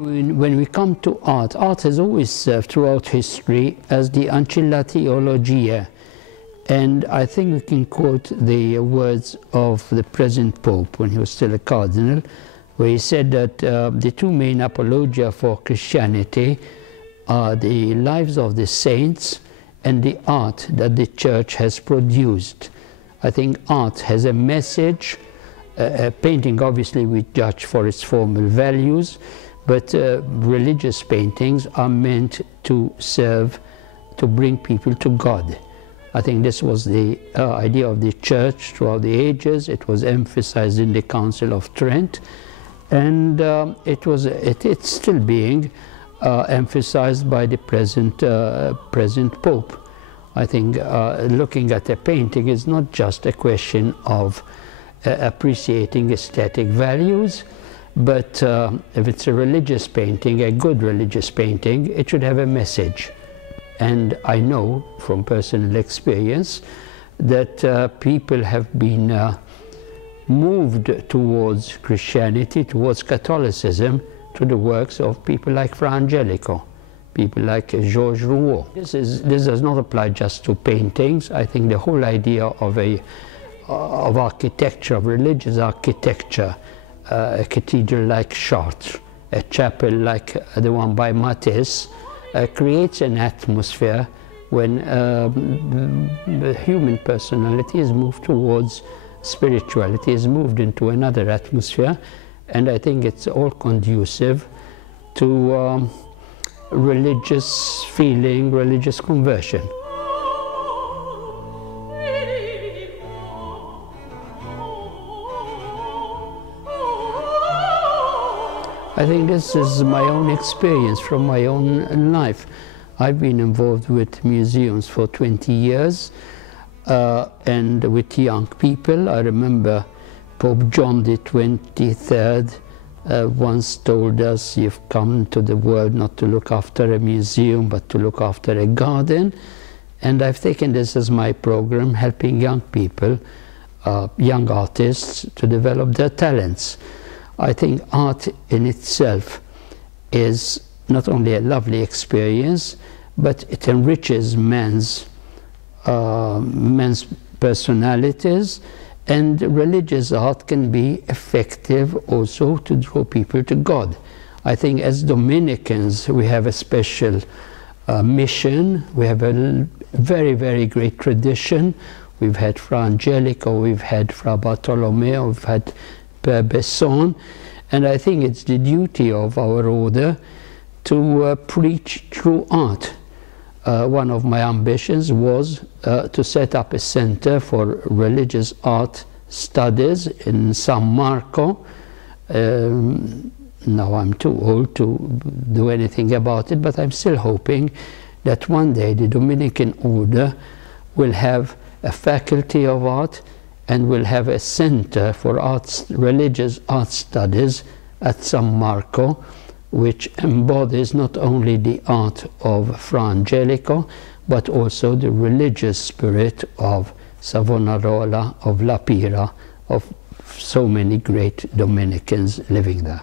When we come to art, art has always served throughout history as the ancilla theologiae. And I think we can quote the words of the present Pope when he was still a cardinal, where he said that the two main apologia for Christianity are the lives of the saints and the art that the Church has produced. I think art has a message. Painting, obviously, we judge for its formal values, but religious paintings are meant to serve, to bring people to God. I think this was the idea of the Church throughout the ages. It was emphasized in the Council of Trent, and it's still being emphasized by the present Pope. I think looking at a painting is not just a question of appreciating aesthetic values, but if it's a religious painting, a good religious painting, it should have a message. And I know from personal experience that people have been moved towards Christianity, towards Catholicism, through the works of people like Fra Angelico, people like Georges Rouault. This does not apply just to paintings. I think the whole idea of architecture, of religious architecture, a cathedral like Chartres, a chapel like the one by Matisse, creates an atmosphere when the human personality is moved towards spirituality, is moved into another atmosphere, and I think it's all conducive to religious feeling, religious conversion. I think this is my own experience from my own life. I've been involved with museums for 20 years and with young people. I remember Pope John the 23rd once told us, "You've come to the world not to look after a museum, but to look after a garden." And I've taken this as my program, helping young people, young artists, to develop their talents. I think art in itself is not only a lovely experience, but it enriches men's personalities, and religious art can be effective also to draw people to God. I think as Dominicans we have a special mission. We have a very, very great tradition. We've had Fra Angelico, we've had Fra Bartolomeo, we've had Père Besson, and I think it's the duty of our order to preach through art. One of my ambitions was to set up a center for religious art studies in San Marco. Now I'm too old to do anything about it, but I'm still hoping that one day the Dominican order will have a faculty of art and will have a center for arts, religious art studies at San Marco, which embodies not only the art of Fra Angelico, but also the religious spirit of Savonarola, of La Pira, of so many great Dominicans living there.